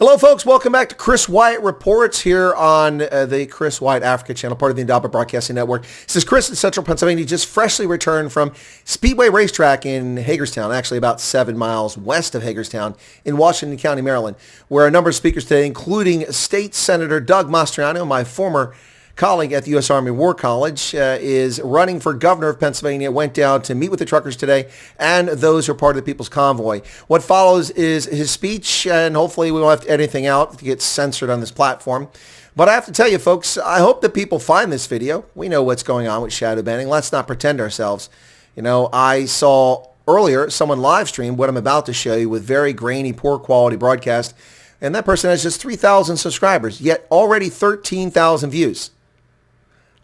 Hello, folks. Welcome back to Chris Wyatt Reports here on the Chris Wyatt Africa channel, part of the Indaba Broadcasting Network. This is Chris in Central Pennsylvania, just freshly returned from Speedway Race Track in Hagerstown, actually about 7 miles west of Hagerstown in Washington County, Maryland, where a number of speakers today, including State Senator Doug Mastriano, my former colleague at the U.S. Army War College, is running for governor of Pennsylvania, went down to meet with the truckers today and those who are part of the People's Convoy. What follows is his speech, and hopefully we won't have to edit anything out to get censored on this platform. But I have to tell you, folks, I hope that people find this video. We know what's going on with shadow banning. Let's not pretend ourselves. You know, I saw earlier someone live stream what I'm about to show you with very grainy, poor quality broadcast, and that person has just 3,000 subscribers, yet already 13,000 views.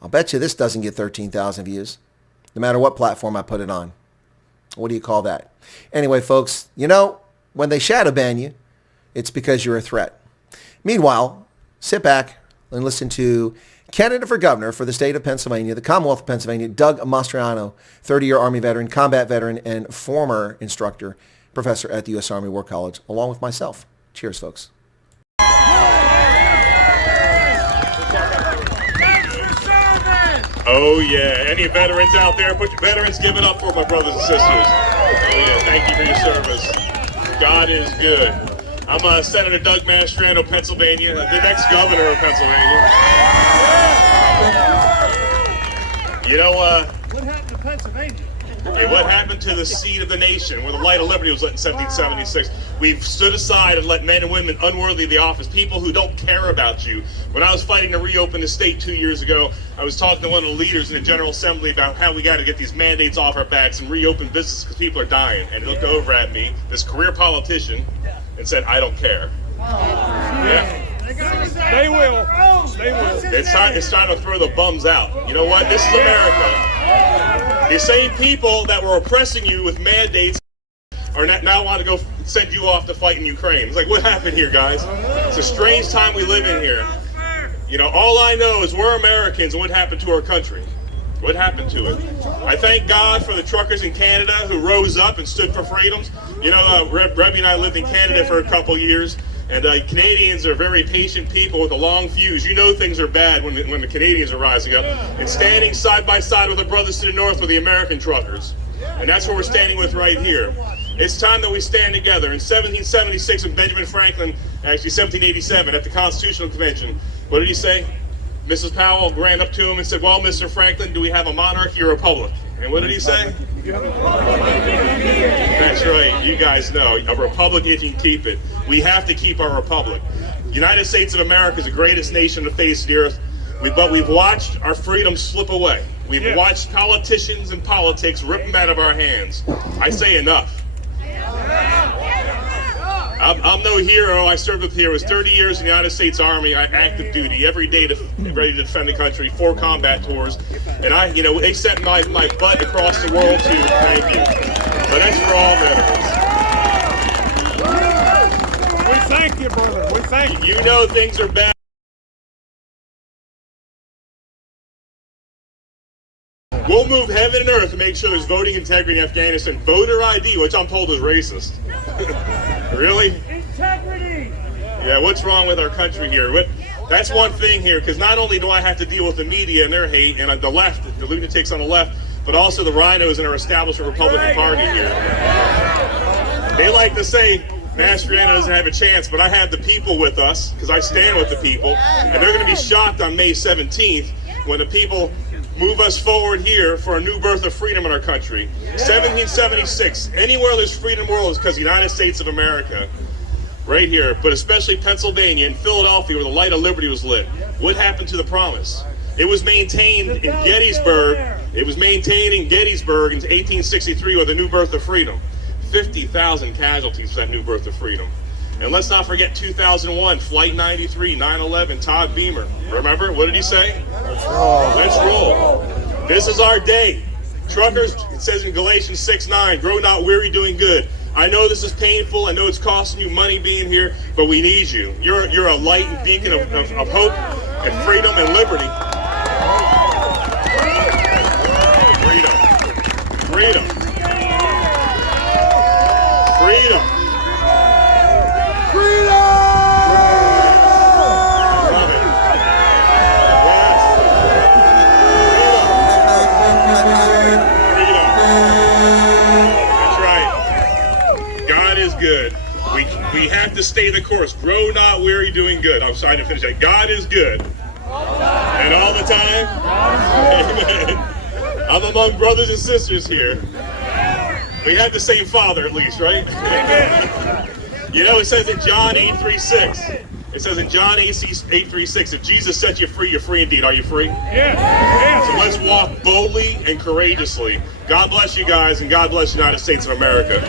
I'll bet you this doesn't get 13,000 views, no matter what platform I put it on. What do you call that? Anyway, folks, you know, when they shadow ban you, it's because you're a threat. Meanwhile, sit back and listen to candidate for governor for the state of Pennsylvania, the Commonwealth of Pennsylvania, Doug Mastriano, 30-year Army veteran, combat veteran, and former instructor, professor at the U.S. Army War College, along with myself. Cheers, folks. Oh yeah, any veterans out there? Put your veterans, give it up for my brothers and sisters. Oh yeah, thank you for your service. God is good. I'm Senator Doug Mastriano, Pennsylvania, the next governor of Pennsylvania. You know, what happened to Pennsylvania? Yeah, what happened to the seed of the nation where the light of liberty was lit in 1776? We've stood aside and let men and women unworthy of the office, people who don't care about you. When I was fighting to reopen the state 2 years ago, I was talking to one of the leaders in the General Assembly about how we got to get these mandates off our backs and reopen business because people are dying. And he looked over at me, this career politician, and said, I don't care. Yeah. They will. They will. It's time to throw the bums out. You know what? This is America. The same people that were oppressing you with mandates are now want to go send you off to fight in Ukraine. It's like, what happened here, guys? It's a strange time we live in here. You know, all I know is we're Americans and what happened to our country. What happened to it? I thank God for the truckers in Canada who rose up and stood for freedoms. You know, Rebby and I lived in Canada for a couple years. And Canadians are very patient people with a long fuse. You know things are bad when the Canadians are rising up. And standing side by side with our brothers to the north with the American truckers. And that's what we're standing with right here. It's time that we stand together. In 1776, when Benjamin Franklin, actually 1787, at the Constitutional Convention, what did he say? Mrs. Powell ran up to him and said, well, Mr. Franklin, do we have a monarchy or a republic? And what did he say? That's right, you guys know, a republic if you can keep it. We have to keep our republic. The United States of America is the greatest nation on the face of the earth, but we've watched our freedom slip away. We've watched politicians and politics rip them out of our hands. I say enough. I'm no hero. I served with heroes. 30 years in the United States Army. I active duty every day ready to defend the country. 4 combat tours, and they sent my butt across the world too. Thank you. But that's for all veterans. We thank you, brother. We thank you. You know things are bad. We'll move heaven and earth to make sure there's voting integrity in Afghanistan. Voter ID, which I'm told is racist. Really? Integrity! Yeah, what's wrong with our country here? That's one thing here, because not only do I have to deal with the media and their hate, and the left, the lunatics on the left, but also the rhinos in our establishment Republican Party here. They like to say Mastriano doesn't have a chance, but I have the people with us, because I stand with the people, and they're going to be shocked on May 17th when the people move us forward here for a new birth of freedom in our country. 1776, anywhere there's freedom in the world is because the United States of America. Right here, but especially Pennsylvania and Philadelphia where the light of liberty was lit. What happened to the promise? It was maintained in Gettysburg. It was maintained in Gettysburg in 1863 with a new birth of freedom. 50,000 casualties for that new birth of freedom. And let's not forget 2001, Flight 93, 9/11, Todd Beamer. Remember, what did he say? Let's roll. Let's roll. This is our day. Truckers, it says in Galatians 6:9, grow not weary doing good. I know this is painful. I know it's costing you money being here, but we need you. You're a light and beacon of hope and freedom and liberty. Freedom. Freedom. Freedom. Freedom! We have to stay the course. Grow not weary doing good. I'm sorry to finish that. God is good. And all the time. Amen. I'm among brothers and sisters here. We have the same Father at least, right? You know, it says in John 8:36. It says in John 8:36, if Jesus set you free, you're free indeed. Are you free? Yes. So let's walk boldly and courageously. God bless you guys, and God bless the United States of America.